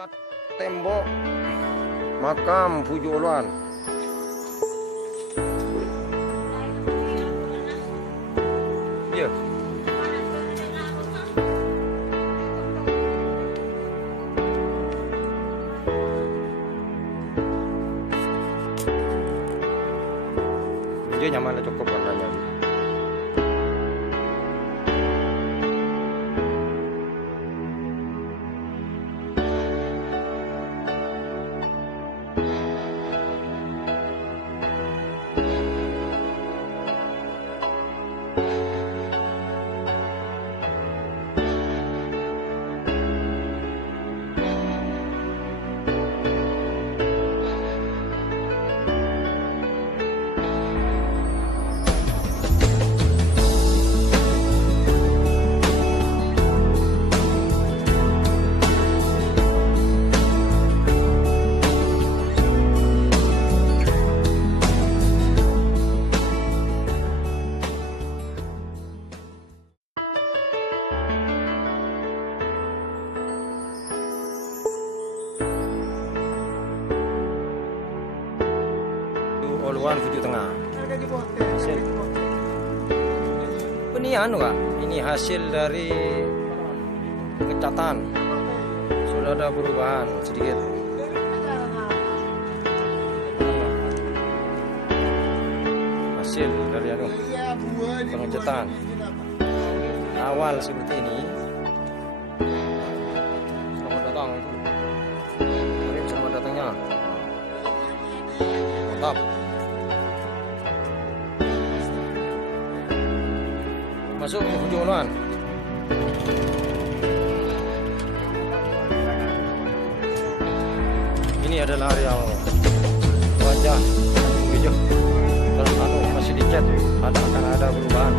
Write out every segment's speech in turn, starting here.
cat tembok makam Pujulan. Iya. Dia nyaman cukup warnanya. Oluan Fuju Tengah. Ini anu Kak, ini hasil dari pengecatan. Sudah ada perubahan sedikit. Hasil dari anu pengecatan. Awal seperti ini. Selamat datang. Selamat datangnya. Mantap. Masuk ke Pujulan. Ini adalah areal wajah hijau. Kalau masih dicat, akan ada perubahan.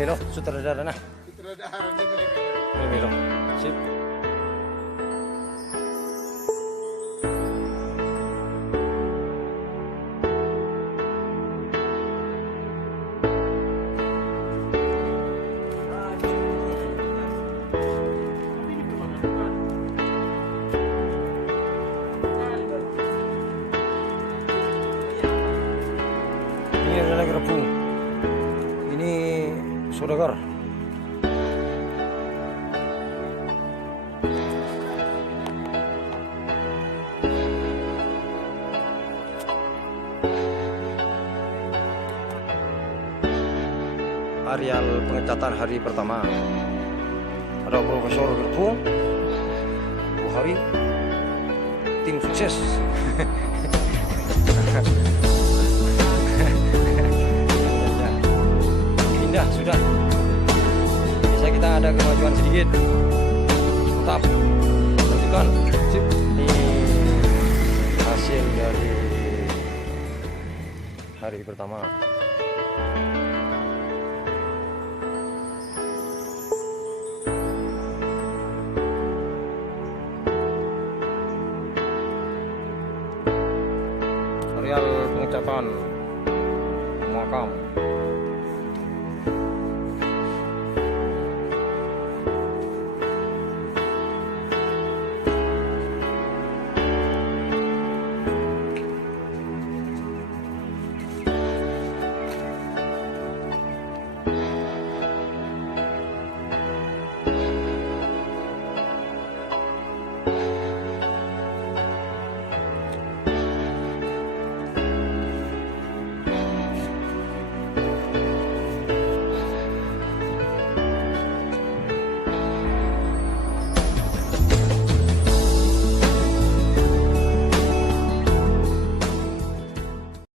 Milo, sutradara nah. Milo, sip. Ini adalah gerbong. Ini saudagar. Areal pengecatan hari pertama. Ada Profesor Gerbong, Bu Hari, tim sukses. Indah sudah. Bisa kita ada kemajuan sedikit. Mantap. Lanjutkan. Sip. Ini hasil dari hari pertama. Areal pengecatan makam